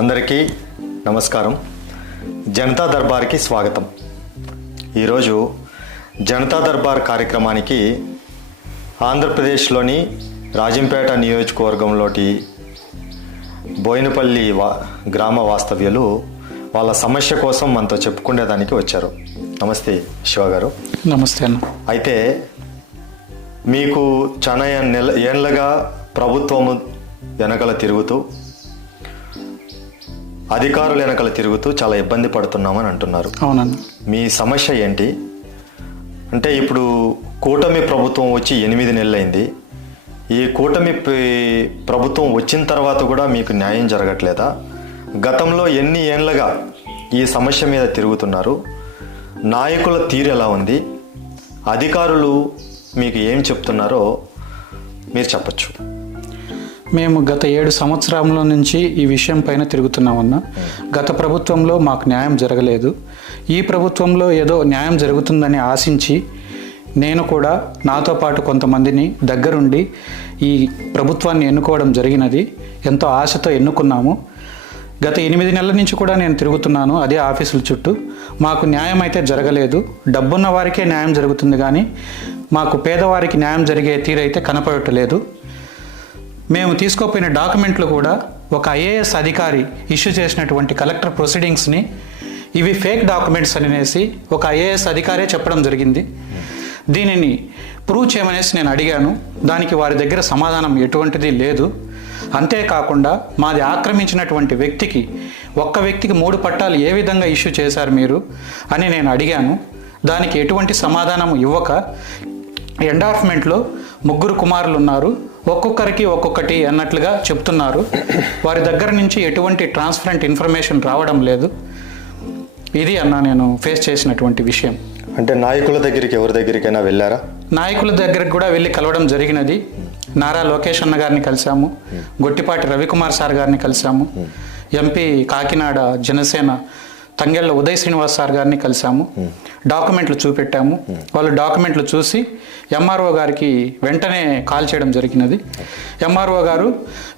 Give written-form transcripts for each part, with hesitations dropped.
అందరికీ నమస్కారం. జనతా దర్బార్కి స్వాగతం. ఈరోజు జనతా దర్బార్ కార్యక్రమానికి ఆంధ్రప్రదేశ్లోని రాజంపేట నియోజకవర్గంలోటి బోయినపల్లి గ్రామ వాస్తవ్యులు వాళ్ళ సమస్య కోసం మనతో చెప్పుకునేదానికి వచ్చారు. నమస్తే శివ గారు. నమస్తే అన్న. అయితే మీకు చాలా ఏళ్ళగా ప్రభుత్వము వెనకల తిరుగుతూ అధికారులు వెనకల తిరుగుతూ చాలా ఇబ్బంది పడుతున్నామని అంటున్నారు. అవునన్నా. మీ సమస్య ఏంటి? అంటే ఇప్పుడు కూటమి ప్రభుత్వం వచ్చి 8 నెలలైంది. ఈ కూటమి ప్రభుత్వం వచ్చిన తర్వాత కూడా మీకు న్యాయం జరగట్లేదా? గతంలో ఎన్ని ఏళ్ళగా ఈ సమస్య మీద తిరుగుతున్నారు? నాయకుల తీరు ఎలా ఉంది? అధికారులు మీకు ఏం చెప్తున్నారో మీరు చెప్పచ్చు. మేము గత 7 సంవత్సరాల నుంచి ఈ విషయం పైన తిరుగుతున్నామన్నా. గత ప్రభుత్వంలో మాకు న్యాయం జరగలేదు. ఈ ప్రభుత్వంలో ఏదో న్యాయం జరుగుతుందని ఆశించి నేను కూడా నాతో పాటు కొంతమందిని దగ్గరుండి ఈ ప్రభుత్వాన్ని ఎన్నుకోవడం జరిగినది. ఎంతో ఆశతో ఎన్నుకున్నాము. గత 8 నెలల నుంచి కూడా నేను తిరుగుతున్నాను అదే ఆఫీసుల చుట్టూ. మాకు న్యాయం అయితే జరగలేదు. డబ్బున్న వారికే న్యాయం జరుగుతుంది కానీ మాకు పేదవారికి న్యాయం జరిగే తీరైతే కనపడట్లేదు. మేము తీసుకోపోయిన డాక్యుమెంట్లు కూడా ఒక ఐఏఎస్ అధికారి ఇష్యూ చేసినటువంటి కలెక్టర్ ప్రొసీడింగ్స్ని ఇవి ఫేక్ డాక్యుమెంట్స్ అనేసి ఒక ఐఏఎస్ అధికారే చెప్పడం జరిగింది. దీనిని ప్రూవ్ చేయమనేసి నేను అడిగాను. దానికి వారి దగ్గర సమాధానం ఎటువంటిది లేదు. అంతేకాకుండా మాది ఆక్రమించినటువంటి వ్యక్తికి ఒక్క వ్యక్తికి 3 పట్టాలు ఏ విధంగా ఇష్యూ చేశారు మీరు అని నేను అడిగాను. దానికి ఎటువంటి సమాధానం ఇవ్వక ఎండార్ఫ్మెంట్లో 3 కుమారులు ఉన్నారు, ఒక్కొక్కరికి ఒక్కొక్కటి అన్నట్లుగా చెప్తున్నారు. వారి దగ్గర నుంచి ఎటువంటి ట్రాన్స్పరెంట్ ఇన్ఫర్మేషన్ రావడం లేదు. ఇది అన్న నేను ఫేస్ చేసినటువంటి విషయం. అంటే నాయకుల దగ్గరికి ఎవరి దగ్గరికైనా వెళ్ళారా? నాయకుల దగ్గరికి కూడా వెళ్ళి కలవడం జరిగినది. నారా లోకేష్ అన్న గారిని కలిసాము, గొట్టిపాటి రవికుమార్ సార్ గారిని కలిసాము, ఎంపీ కాకినాడ జనసేన తంగెళ్ళ ఉదయ్ శ్రీనివాస్ సార్ గారిని కలిసాము. డాక్యుమెంట్లు చూపెట్టాము. వాళ్ళు డాక్యుమెంట్లు చూసి ఎంఆర్ఓ గారికి వెంటనే కాల్ చేయడం జరిగినది. ఎంఆర్ఓ గారు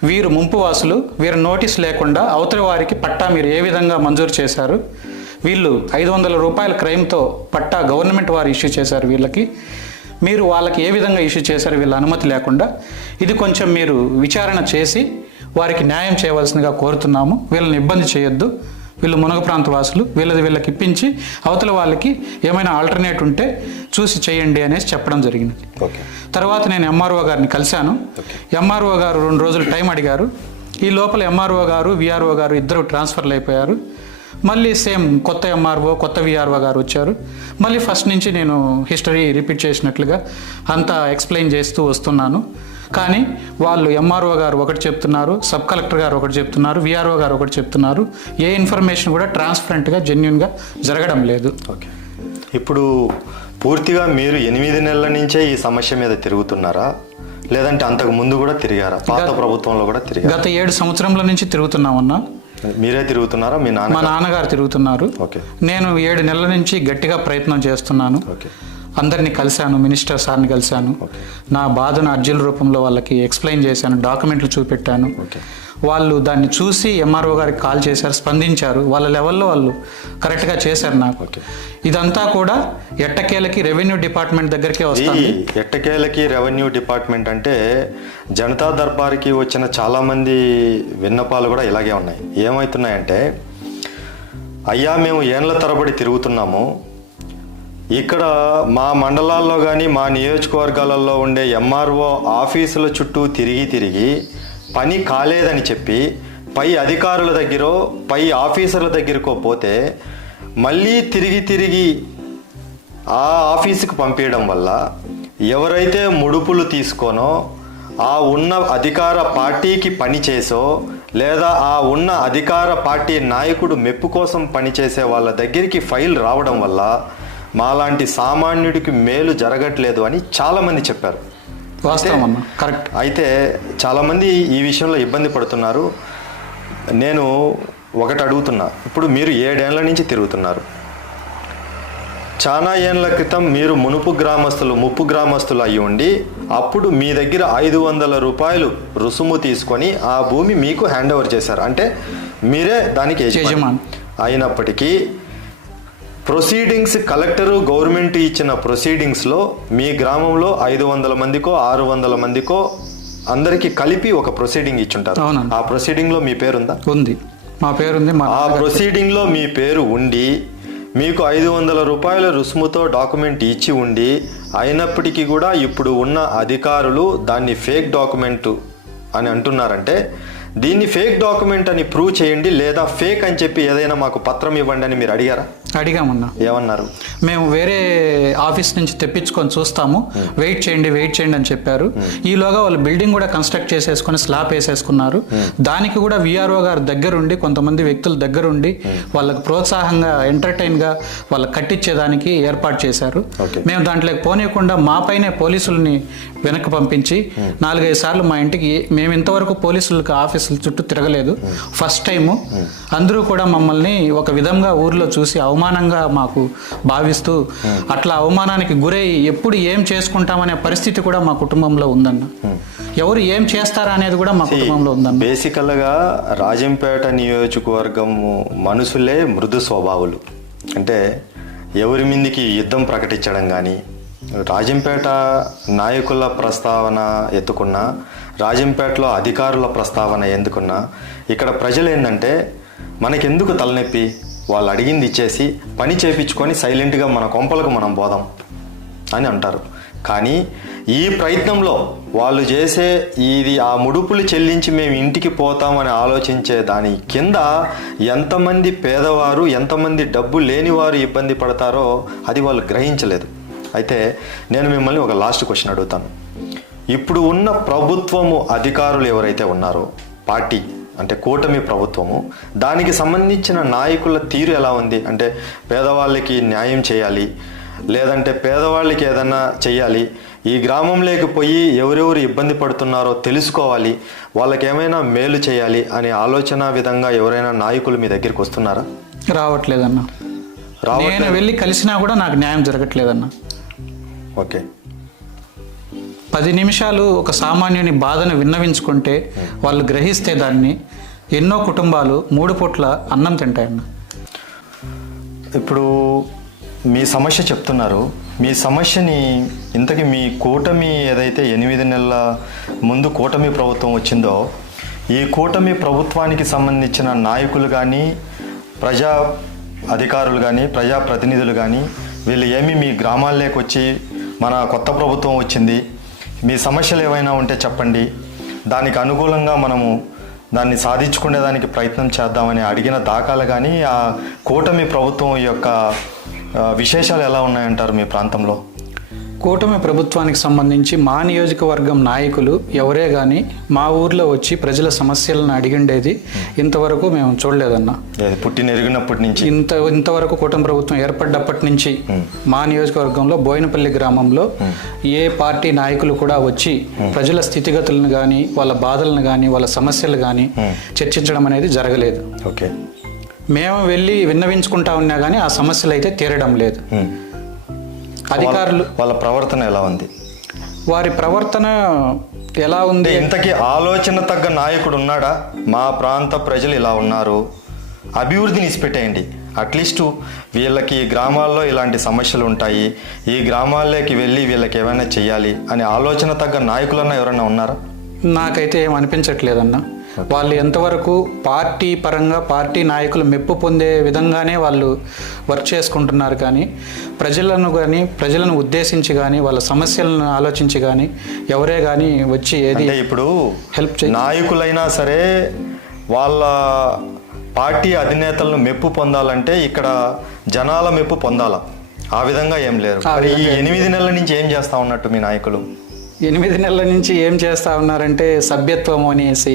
వీరు ముంపు వాసులు, వీరు నోటీస్ లేకుండా అవతలి వారికి పట్టా మీరు ఏ విధంగా మంజూరు చేశారు? వీళ్ళు 500 రూపాయల క్రైమ్తో పట్టా గవర్నమెంట్ వారు ఇష్యూ చేశారు. వీళ్ళకి మీరు వాళ్ళకి ఏ విధంగా ఇష్యూ చేశారు వీళ్ళ అనుమతి లేకుండా? ఇది కొంచెం మీరు విచారణ చేసి వారికి న్యాయం చేయవలసిందిగా కోరుతున్నాము. వీళ్ళని ఇబ్బంది చేయొద్దు. వీళ్ళు మునగ ప్రాంత వాసులు, వీళ్ళకి ఇప్పించి అవతల వాళ్ళకి ఏమైనా ఆల్టర్నేట్ ఉంటే చూసి చేయండి అనేసి చెప్పడం జరిగింది. తర్వాత నేను ఎంఆర్ఓ గారిని కలిశాను. ఎంఆర్ఓ గారు 2 రోజులు టైం అడిగారు. ఈ లోపల ఎంఆర్ఓ గారు విఆర్ఓ గారు ఇద్దరు ట్రాన్స్ఫర్లు అయిపోయారు. మళ్ళీ సేమ్ కొత్త ఎంఆర్ఓ కొత్త విఆర్ఓ గారు వచ్చారు. మళ్ళీ ఫస్ట్ నుంచి నేను హిస్టరీ రిపీట్ చేసినట్లుగా అంతా ఎక్స్ప్లెయిన్ చేస్తూ వస్తున్నాను. కానీ వాళ్ళు ఎంఆర్ఓ గారు ఒకటి చెప్తున్నారు, సబ్ కలెక్టర్ గారు ఒకటి చెప్తున్నారు, విఆర్ఓ గారు ఒకటి చెప్తున్నారు. ఏ ఇన్ఫర్మేషన్ కూడా ట్రాన్స్పరెంట్గా జెన్యున్గా జరగడం లేదు. ఓకే, ఇప్పుడు పూర్తిగా మీరు 8 నెలల నుంచే ఈ సమస్య మీద తిరుగుతున్నారా, లేదంటే అంతకు ముందు కూడా తిరిగారా? పాత ప్రభుత్వంలో కూడా తిరిగారా? గత 7 సంవత్సరాల నుంచి తిరుగుతున్నామన్నా. మీరే తిరుగుతున్నారా? మా నాన్నగారు తిరుగుతున్నారు. నేను 7 నెలల నుంచి గట్టిగా ప్రయత్నం చేస్తున్నాను. అందరినీ కలిశాను, మినిస్టర్ సార్ని కలిశాను. నా బాధను అర్జీల రూపంలో వాళ్ళకి ఎక్స్ప్లెయిన్ చేశాను, డాక్యుమెంట్లు చూపెట్టాను. వాళ్ళు దాన్ని చూసి ఎంఆర్ఓ గారికి కాల్ చేశారు, స్పందించారు. వాళ్ళ లెవెల్లో వాళ్ళు కరెక్ట్గా చేశారు. నాకు ఇదంతా కూడా ఎట్టకేలకి రెవెన్యూ డిపార్ట్మెంట్ దగ్గరికే వస్తుంది. ఎట్టకేలకి రెవెన్యూ డిపార్ట్మెంట్ అంటే జనతా దర్బార్కి వచ్చిన చాలామంది విన్నపాలు కూడా ఇలాగే ఉన్నాయి. ఏమవుతున్నాయంటే, అయ్యా మేము ఏళ్ళ తరబడి తిరుగుతున్నాము, ఇక్కడ మా మండలాల్లో కానీ మా నియోజకవర్గాలలో ఉండే ఎంఆర్ఓ ఆఫీసుల చుట్టూ తిరిగి పని కాలేదని చెప్పి పై అధికారుల దగ్గర పై ఆఫీసర్ల దగ్గరకో పోతే మళ్ళీ తిరిగి ఆ ఆఫీసుకు పంపించడం వల్ల ఎవరైతే ముడుపులు తీసుకోనో ఆ ఉన్న అధికార పార్టీకి పనిచేసో లేదా ఆ ఉన్న అధికార పార్టీ నాయకుడు మెప్పు కోసం పనిచేసే వాళ్ళ దగ్గరికి ఫైల్ రావడం వల్ల మాలాంటి సామాన్యుడికి మేలు జరగట్లేదు అని చాలామంది చెప్పారు. కరెక్ట్. అయితే చాలామంది ఈ విషయంలో ఇబ్బంది పడుతున్నారు. నేను ఒకటి అడుగుతున్నా, ఇప్పుడు మీరు 7 ఏళ్ల నుంచి తిరుగుతున్నారు, చాలా ఏళ్ళ క్రితం మీరు ముప్పు గ్రామస్తులు అయి ఉండి అప్పుడు మీ దగ్గర 500 రూపాయలు రుసుము తీసుకొని ఆ భూమి మీకు హ్యాండ్ ఓవర్ చేశారు, అంటే మీరే దానికి యజమాని. అయినప్పటికీ ప్రొసీడింగ్స్ కలెక్టరు గవర్నమెంట్ ఇచ్చిన ప్రొసీడింగ్స్లో మీ గ్రామంలో 500 మందికో 600 మందికో అందరికీ కలిపి ఒక ప్రొసీడింగ్ ఇచ్చుంటారు. ఆ ప్రొసీడింగ్లో మీ పేరుందా? ఉంది, మా పేరుంది. ఆ ప్రొసీడింగ్లో మీ పేరు ఉండి మీకు 500 రూపాయల రుసుముతో డాక్యుమెంట్ ఇచ్చి ఉండి అయినప్పటికీ కూడా ఇప్పుడు ఉన్న అధికారులు దాన్ని ఫేక్ డాక్యుమెంట్ అని అంటున్నారంటే దీన్ని ఫేక్ డాక్యుమెంట్ అని ప్రూవ్ చేయండి, లేదా ఫేక్ అని చెప్పి ఏదైనా మాకు పత్రం ఇవ్వండి అని మీరు అడిగారా? అడిగామన్నా. ఏమన్నారు? మేము వేరే ఆఫీస్ నుంచి తెప్పించుకొని చూస్తాము, వెయిట్ చేయండి అని చెప్పారు. ఈలోగా వాళ్ళు బిల్డింగ్ కూడా కన్స్ట్రక్ట్ చేసేసుకొని స్లాబ్ వేసేసుకున్నారు. దానికి కూడా విఆర్ఓ గారు దగ్గరుండి, కొంతమంది వ్యక్తుల దగ్గరుండి వాళ్ళకి ప్రోత్సాహంగా ఎంటర్టైన్గా వాళ్ళకి కట్టించేదానికి ఏర్పాటు చేశారు. మేము దాంట్లోకి పోనీయకుండా మా పైనే పోలీసుల్ని వెనక్కి పంపించి 4-5 సార్లు మా ఇంటికి, మేము ఇంతవరకు పోలీసులకు ఆఫీసుల చుట్టూ తిరగలేదు, ఫస్ట్ టైము. అందరూ కూడా మమ్మల్ని ఒక విధంగా ఊర్లో చూసి అవమానంగా మాకు భావిస్తూ అట్లా అవమానానికి గురై ఎప్పుడు ఏం చేసుకుంటామనే పరిస్థితి కూడా మా కుటుంబంలో ఉందన్న. ఎవరు ఏం చేస్తారా అనేది కూడా మా కుటుంబంలో ఉందన్న. బేసికల్గా రాజంపేట నియోజకవర్గం మనుషులే మృదు స్వభావులు. అంటే ఎవరి మీదకి యుద్ధం ప్రకటించడం కానీ, రాజంపేట నాయకుల ప్రస్తావన ఎత్తుకున్నా, రాజంపేటలో అధికారుల ప్రస్తావన ఎందుకున్నా, ఇక్కడ ప్రజలు ఏంటంటే మనకెందుకు తలనొప్పి, వాళ్ళు అడిగింది ఇచ్చేసి పని చేయించుకొని సైలెంట్గా మన కొంపలకు మనం పోదాం అని అంటారు. కానీ ఈ ప్రయత్నంలో వాళ్ళు చేసే ఇది ఆ ముడుపులు చెల్లించి మేము ఇంటికి పోతామని ఆలోచించే దాని కింద ఎంతమంది పేదవారు, ఎంతమంది డబ్బు లేనివారు ఇబ్బంది పడతారో అది వాళ్ళు గ్రహించలేదు. అయితే నేను మిమ్మల్ని ఒక లాస్ట్ క్వశ్చన్ అడుగుతాను. ఇప్పుడు ఉన్న ప్రభుత్వము అధికారులు ఎవరైతే ఉన్నారో, పార్టీ అంటే కూటమి ప్రభుత్వము, దానికి సంబంధించిన నాయకుల తీరు ఎలా ఉంది? అంటే పేదవాళ్ళకి న్యాయం చేయాలి, లేదంటే పేదవాళ్ళకి ఏదన్నా చెయ్యాలి, ఈ గ్రామంలోకి పోయి ఎవరెవరు ఇబ్బంది పడుతున్నారో తెలుసుకోవాలి, వాళ్ళకి ఏమైనా మేలు చేయాలి అనే ఆలోచన విధంగా ఎవరైనా నాయకులు మీ దగ్గరికి వస్తున్నారా? రావట్లేదన్న. నేను వెళ్ళి కలిసినా కూడా నాకు న్యాయం జరగట్లేదన్న. ఓకే, 10 నిమిషాలు ఒక సామాన్యుని బాధను విన్నవించుకుంటే వాళ్ళు గ్రహిస్తే దాన్ని ఎన్నో కుటుంబాలు 3 పూట్ల అన్నం తింటాయన్న. ఇప్పుడు మీ సమస్య చెప్తున్నారు. మీ సమస్యని ఇంతకీ మీ కూటమి ఏదైతే 8 నెలల ముందు కూటమి ప్రభుత్వం వచ్చిందో, ఈ కూటమి ప్రభుత్వానికి సంబంధించిన నాయకులు కానీ, ప్రజా అధికారులు కానీ, ప్రజాప్రతినిధులు కానీ వీళ్ళు ఏమి మీ గ్రామాల్లోకి వచ్చి మన కొత్త ప్రభుత్వం వచ్చింది, మీ సమస్యలు ఏవైనా ఉంటే చెప్పండి, దానికి అనుకూలంగా మనము దాన్ని సాధించుకునేదానికి ప్రయత్నం చేద్దామని అడిగిన దాఖలు కానీ, ఆ కూటమి ప్రభుత్వం యొక్క విశేషాలు ఎలా ఉన్నాయంటారు మీ ప్రాంతంలో? కూటమి ప్రభుత్వానికి సంబంధించి మా నియోజకవర్గం నాయకులు ఎవరే కానీ మా ఊర్లో వచ్చి ప్రజల సమస్యలను అడిగిండేది ఇంతవరకు మేము చూడలేదన్న. పుట్టిన ఎరిగినప్పటి నుంచి ఇంతవరకు కూటమి ప్రభుత్వం ఏర్పడ్డప్పటి నుంచి మా నియోజకవర్గంలో బోయినపల్లి గ్రామంలో ఏ పార్టీ నాయకులు కూడా వచ్చి ప్రజల స్థితిగతులను కానీ, వాళ్ళ బాధలను కానీ, వాళ్ళ సమస్యలు కానీ చర్చించడం అనేది జరగలేదు. ఓకే, మేము వెళ్ళి విన్నవించుకుంటా ఉన్నా కానీ ఆ సమస్యలు అయితే తీరడం లేదు. అధికారులు వాళ్ళ ప్రవర్తన ఎలా ఉంది? వారి ప్రవర్తన ఎలా ఉంది? ఇంతకీ ఆలోచన తగ్గ నాయకుడు ఉన్నాడా? మా ప్రాంత ప్రజలు ఇలా ఉన్నారు, అభివృద్ధిని ఇసిపెట్టేయండి, అట్లీస్ట్ వీళ్ళకి గ్రామాల్లో ఇలాంటి సమస్యలు ఉంటాయి, ఈ గ్రామాల్లోకి వెళ్ళి వీళ్ళకి ఏమైనా చెయ్యాలి అనే ఆలోచన తగ్గ నాయకులన్నా ఎవరైనా ఉన్నారా? నాకైతే ఏం అనిపించట్లేదన్నా. వాళ్ళు ఎంతవరకు పార్టీ పరంగా పార్టీ నాయకులు మెప్పు పొందే విధంగానే వాళ్ళు వర్క్ చేసుకుంటున్నారు, కానీ ప్రజలను ఉద్దేశించి కానీ, వాళ్ళ సమస్యలను ఆలోచించి కానీ ఎవరే కానీ వచ్చి ఏది ఇప్పుడు హెల్ప్ నాయకులైనా సరే వాళ్ళ పార్టీ అధినేతలను మెప్పు పొందాలంటే ఇక్కడ జనాల మెప్పు పొందాలా, ఆ విధంగా ఏం లేదు. ఈ 8 నెలల నుంచి ఏం చేస్తా ఉన్నట్టు మీ నాయకులు? 8 నెలల నుంచి ఏం చేస్తా ఉన్నారంటే సభ్యత్వం అనేసి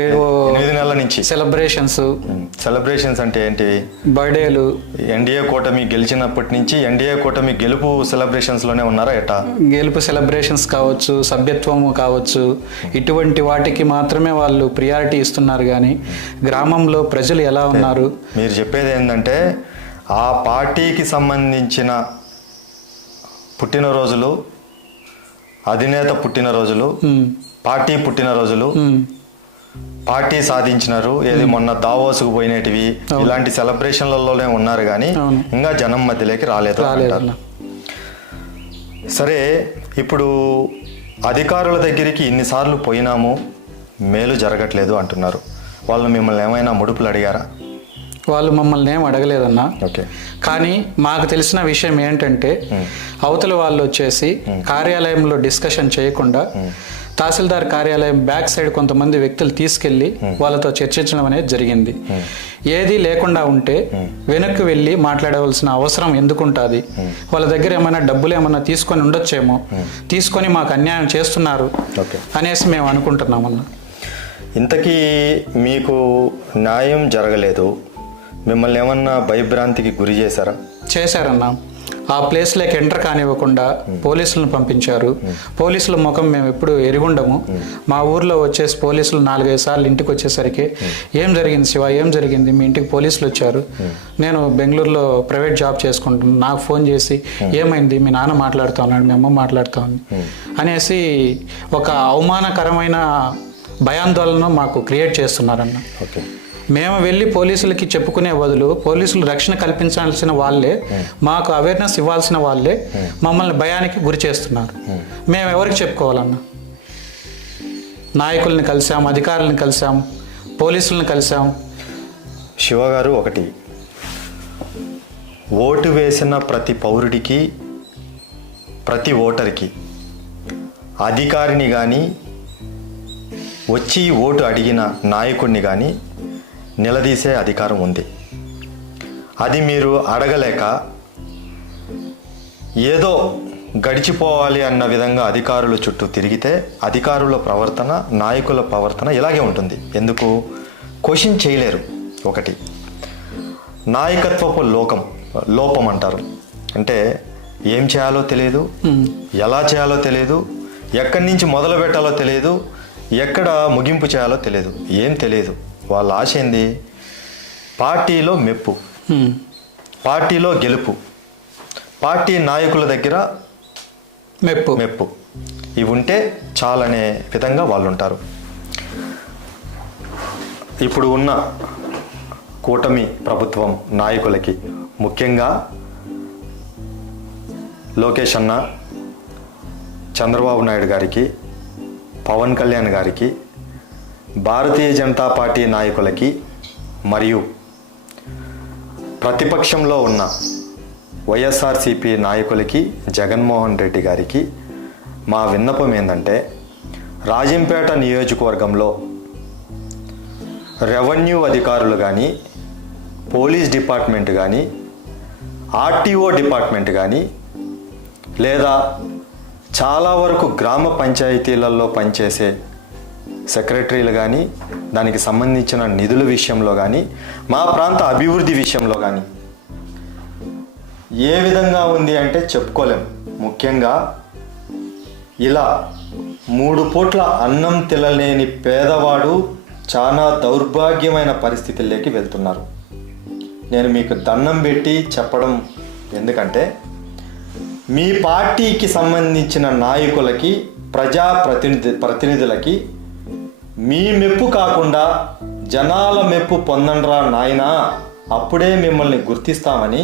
8 నెలల నుంచి సెలబ్రేషన్స్ అంటే ఏంటి? బర్త్డేలు. ఎన్డీఏ కూటమి గెలిచినప్పటి నుంచి ఎన్డీఏ కూటమి గెలుపు సెలబ్రేషన్స్ లోనే ఉన్నారా ఎట్టా? గెలుపు సెలబ్రేషన్స్ కావచ్చు, సభ్యత్వము కావచ్చు, ఇటువంటి వాటికి మాత్రమే వాళ్ళు ప్రియారిటీ ఇస్తున్నారు. కానీ గ్రామంలో ప్రజలు ఎలా ఉన్నారు? మీరు చెప్పేది ఏంటంటే ఆ పార్టీకి సంబంధించిన పుట్టినరోజులు, అధినేత పుట్టినరోజులు, పార్టీ పుట్టినరోజులు, పార్టీ సాధించినారు, ఏది మొన్న దావోసుకు పోయినటివి, ఇలాంటి సెలబ్రేషన్లలోనే ఉన్నారు కానీ ఇంకా జనం మధ్యలోకి రాలేదు అంటారు. సరే, ఇప్పుడు అధికారుల దగ్గరికి ఇన్నిసార్లు పోయినాము, మేలు జరగట్లేదు అంటున్నారు. వాళ్ళు మిమ్మల్ని ఏమైనా ముడుపులు అడిగారా? వాళ్ళు మమ్మల్ని ఏం అడగలేదన్నా. ఓకే. కానీ మాకు తెలిసిన విషయం ఏంటంటే అవతల వాళ్ళు వచ్చేసి కార్యాలయంలో డిస్కషన్ చేయకుండా తహసీల్దార్ కార్యాలయం బ్యాక్ సైడ్ కొంతమంది వ్యక్తులు తీసుకెళ్లి వాళ్ళతో చర్చించడం అనేది జరిగింది. ఏది లేకుండా ఉంటే వెనక్కి వెళ్ళి మాట్లాడవలసిన అవసరం ఎందుకుంటుంది? వాళ్ళ దగ్గర ఏమైనా డబ్బులు ఏమైనా తీసుకొని ఉండొచ్చేమో, తీసుకొని మాకు అన్యాయం చేస్తున్నారు అనేసి మేము అనుకుంటున్నామన్న. ఇంతకీ మీకు న్యాయం జరగలేదు, మిమ్మల్ని ఏమన్నా భయభ్రాంతికి గురి చేశారా? చేశారన్నా. ఆ ప్లేస్లోకి ఎంటర్ కానివ్వకుండా పోలీసులను పంపించారు. పోలీసుల ముఖం మేము ఎప్పుడు ఎరుగుండము. మా ఊర్లో వచ్చేసి పోలీసులు 4-5 సార్లు ఇంటికి వచ్చేసరికి ఏం జరిగింది శివ, ఏం జరిగింది, మీ ఇంటికి పోలీసులు వచ్చారు, నేను బెంగళూరులో ప్రైవేట్ జాబ్ చేసుకుంటున్నాను, నాకు ఫోన్ చేసి ఏమైంది, మీ నాన్న మాట్లాడుతూ ఉన్నాడు, మీ అమ్మ మాట్లాడుతూ ఉంది అనేసి ఒక అవమానకరమైన భయాందోళన మాకు క్రియేట్ చేస్తున్నారన్న. ఓకే. మేము వెళ్ళి పోలీసులకి చెప్పుకునే బదులు పోలీసులు రక్షణ కల్పించాల్సిన వాళ్ళే, మాకు అవేర్నెస్ ఇవ్వాల్సిన వాళ్ళే మమ్మల్ని భయానికి గురి చేస్తున్నారు. మేము ఎవరికి చెప్పుకోవాలన్నా? నాయకుల్ని కలిసాం, అధికారులను కలిసాం, పోలీసులను కలిసాం. శివగారు, ఒకటి, ఓటు వేసిన ప్రతి పౌరుడికి, ప్రతి ఓటర్కి అధికారిని కానీ వచ్చి ఓటు అడిగిన నాయకుడిని కానీ నిలదీసే అధికారం ఉంది. అది మీరు అడగలేక ఏదో గడిచిపోవాలి అన్న విధంగా అధికారుల చుట్టూ తిరిగితే అధికారుల ప్రవర్తన, నాయకుల ప్రవర్తన ఇలాగే ఉంటుంది. ఎందుకు క్వశ్చన్ చేయలేరు. ఒకటి, నాయకత్వపు లోపం అంటారు. అంటే ఏం చేయాలో తెలియదు, ఎలా చేయాలో తెలియదు, ఎక్కడి నుంచి మొదలు పెట్టాలో తెలియదు, ఎక్కడ ముగింపు చేయాలో తెలియదు, ఏం తెలియదు. వాళ్ళ ఆశ ఏంది? పార్టీలో మెప్పు, పార్టీలో గెలుపు, పార్టీ నాయకుల దగ్గర మెప్పు ఇవి ఉంటే చాలనే విధంగా వాళ్ళు ఉంటారు. ఇప్పుడు ఉన్న కూటమి ప్రభుత్వం నాయకులకి, ముఖ్యంగా లోకేష్ అన్న, చంద్రబాబు నాయుడు గారికి, పవన్ కళ్యాణ్ గారికి, భారతీయ జనతా పార్టీ నాయకులకి మరియు ప్రతిపక్షంలో ఉన్న వైఎస్ఆర్సీపీ నాయకులకి, జగన్మోహన్ రెడ్డి గారికి మా విన్నపం ఏంటంటే, రాజంపేట నియోజకవర్గంలో రెవెన్యూ అధికారులు కానీ, పోలీస్ డిపార్ట్మెంట్ కానీ, ఆర్టీఓ డిపార్ట్మెంట్ కానీ, లేదా చాలా వరకు గ్రామ పంచాయతీలలో పనిచేసే సెక్రటరీలు కానీ, దానికి సంబంధించిన నిధుల విషయంలో కానీ, మా ప్రాంత అభివృద్ధి విషయంలో కానీ ఏ విధంగా ఉంది అంటే చెప్పుకోలేము. ముఖ్యంగా ఇలా 3 పూట్ల అన్నం తినలేని పేదవాడు చాలా దౌర్భాగ్యమైన పరిస్థితుల్లోకి వెళ్తున్నారు. నేను మీకు దండం పెట్టి చెప్పడం ఎందుకంటే, మీ పార్టీకి సంబంధించిన నాయకులకి, ప్రతినిధులకి మీ మెప్పు కాకుండా జనాల మెప్పు పొందండ్రా నాయనా, అప్పుడే మిమ్మల్ని గుర్తిస్తామని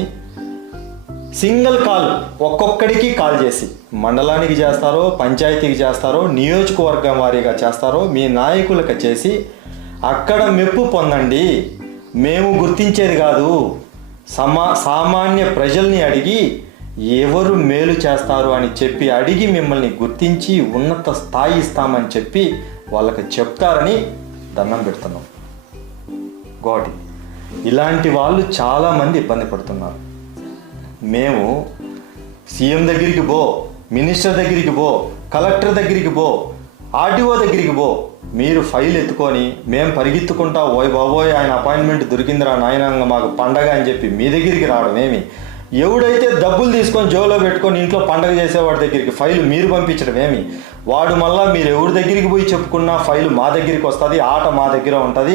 సింగిల్ కాల్ ఒక్కొక్కడికి కాల్ చేసి, మండలానికి చేస్తారో, పంచాయతీకి చేస్తారో, నియోజకవర్గం వారీగా చేస్తారో, మీ నాయకులకు చేసి అక్కడ మెప్పు పొందండి, మేము గుర్తించేది కాదు, సామాన్య ప్రజల్ని అడిగి ఎవరు మేలు చేస్తారు అని చెప్పి అడిగి మిమ్మల్ని గుర్తించి ఉన్నత స్థాయి ఇస్తామని చెప్పి వాళ్ళకి చెప్తారని దండం పెడుతున్నాం. గోటి ఇలాంటి వాళ్ళు చాలామంది ఇబ్బంది పడుతున్నారు. మేము సీఎం దగ్గరికి పో, మినిస్టర్ దగ్గరికి పో, కలెక్టర్ దగ్గరికి పో, ఆర్టీఓ దగ్గరికి పో, మీరు ఫైల్ ఎత్తుకొని మేము పరిగెత్తుకుంటా ఓయ్ బాబోయ్ ఆయన అపాయింట్మెంట్ దొరికిందిరా నాయనంగా మాకు పండగ అని చెప్పి మీ దగ్గరికి రావడం ఏమి? ఎవడైతే డబ్బులు తీసుకొని జోలో పెట్టుకొని ఇంట్లో పండగ చేసేవాడి దగ్గరికి ఫైలు మీరు పంపించడం ఏమి? వాడు మళ్ళీ మీరు ఎవరి దగ్గరికి పోయి చెప్పుకున్నా ఫైలు మా దగ్గరికి వస్తుంది, ఆట మా దగ్గర ఉంటుంది,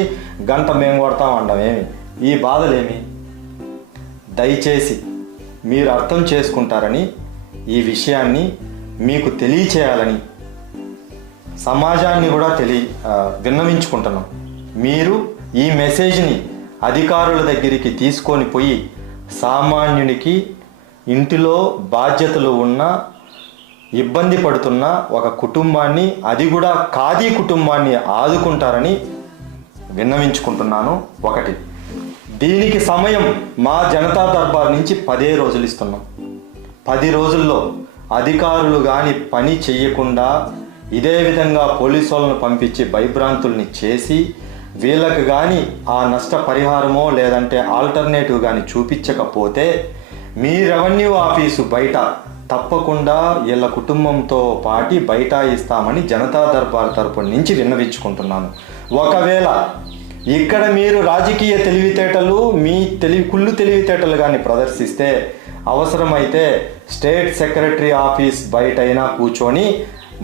గంట మేము కొడతాం అనడం ఏమి? ఈ బాధలేమి? దయచేసి మీరు అర్థం చేసుకుంటారని ఈ విషయాన్ని మీకు తెలియచేయాలని సమాజాన్ని కూడా విన్నవించుకుంటున్నాం. మీరు ఈ మెసేజ్ని అధికారుల దగ్గరికి తీసుకొని పోయి సామాన్యునికి ఇంటిలో బాధ్యతలు ఉన్న ఇబ్బంది పడుతున్న ఒక కుటుంబాన్ని, అది కూడా ఖాదీ కుటుంబాన్ని ఆదుకుంటారని విన్నవించుకుంటున్నాను. ఒకటి, దీనికి సమయం మా జనతా దర్బార్ నుంచి 10 రోజులు ఇస్తున్నాం. 10 రోజుల్లో అధికారులు కానీ పని చెయ్యకుండా ఇదే విధంగా పోలీసు వాళ్ళను పంపించి భయభ్రాంతుల్ని చేసి వీళ్ళకి కానీ ఆ నష్టపరిహారమో లేదంటే ఆల్టర్నేటివ్ కానీ చూపించకపోతే మీ రెవెన్యూ ఆఫీసు బయట తప్పకుండా వీళ్ళ కుటుంబంతో పాటి బైఠాయిస్తామని జనతా దర్బార్ తరపు నుంచి విన్నవించుకుంటున్నాను. ఒకవేళ ఇక్కడ మీరు రాజకీయ తెలివితేటలు, మీ కుళ్ళు తెలివితేటలు కానీ ప్రదర్శిస్తే అవసరమైతే స్టేట్ సెక్రటరీ ఆఫీస్ బయటైనా కూర్చొని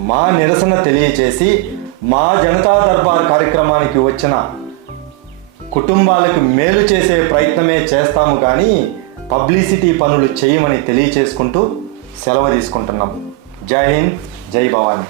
మా నిరసన తెలియచేసి మా జనతా దర్బార్ కార్యక్రమానికి వచ్చిన కుటుంబాలకు మేలు చేసే ప్రయత్నమే చేస్తాము, కానీ పబ్లిసిటీ పనులు చేయమని తెలియచేసుకుంటూ సెలవు తీసుకుంటున్నాం. జై హింద్, జై భవానీ.